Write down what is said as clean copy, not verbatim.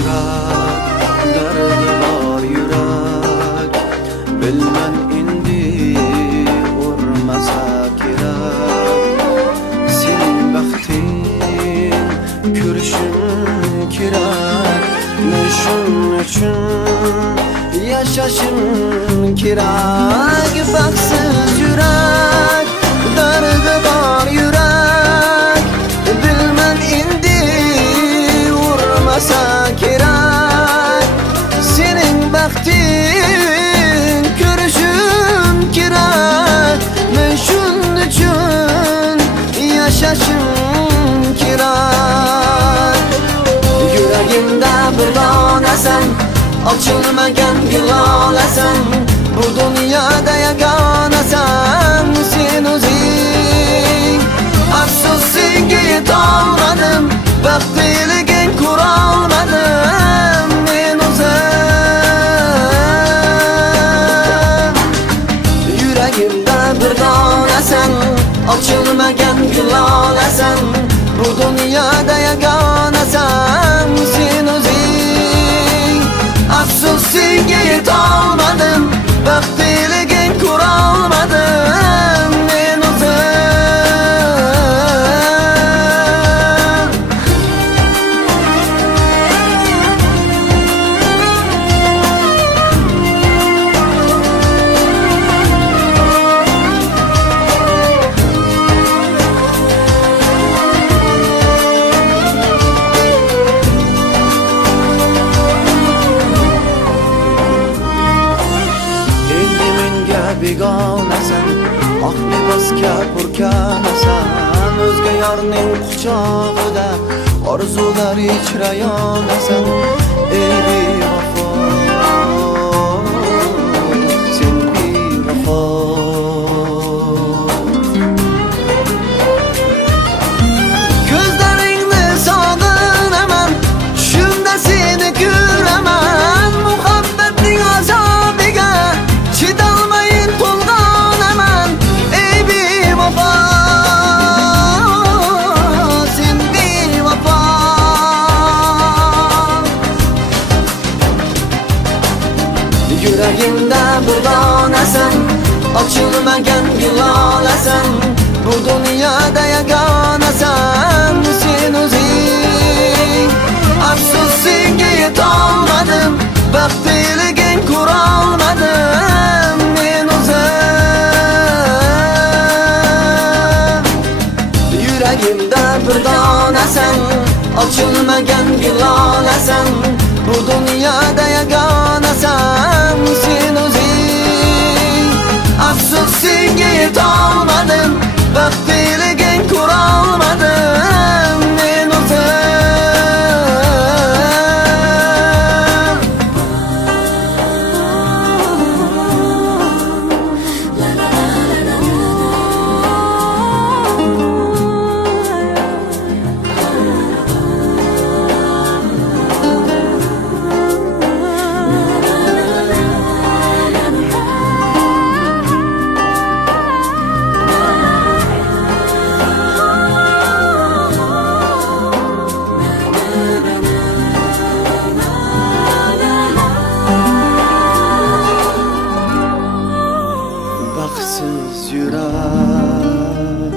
yurak, dardi bor yurak. Bilman endi urmasa kerak. Sening baxting ko'rishim kerak. Men shuning uchun yashashim kerak. Baxtsiz yurak, dardi bor yurak. Bilman endi urmasa kerak. Sening baxting ko'rishim kerak. Men shuning uchun yashashim kerak. Yuragimda bir donasan, ochilmagan gulolasan. Bu dunyoda yagonasan sen o'zing. Afsus senga yetolmadim, baxtliliging ko'rolmadim men o'zim. Yuragimda bir donasan, ochilmagan gulolasan. Bu dunyoda yagonasan sen o'zing. Afsus senga yetolmadim, baxtliliging ko'rolmadim men o'zim. Begonasan, oq libosga burkanasan. O'zga yorning quchog'ida orzular ichrayonasan. Ey bevafo, sen bevafo. Ko'zlaringni sog'inaman, shunda seni ko'raman. Muhabbatning azobiga chidolmayin to'lg'onaman. Ey bevafo, sen bevafo. Yuragimda bir donasan, ochilmagan gulolasan. Bu dunyoda yagonasan sen o'zing. Afsus senga yetolmadim, baxtliliging ko'rolmadim men o'zim. Yuragimda bir donasan, ochilmagan gulolasan. Bu dunyoda yagonasan sen o'zing. Afsus senga yetolmadim, baxtliliging ko'rolmadim men o'zim. Baxtsiz yurak,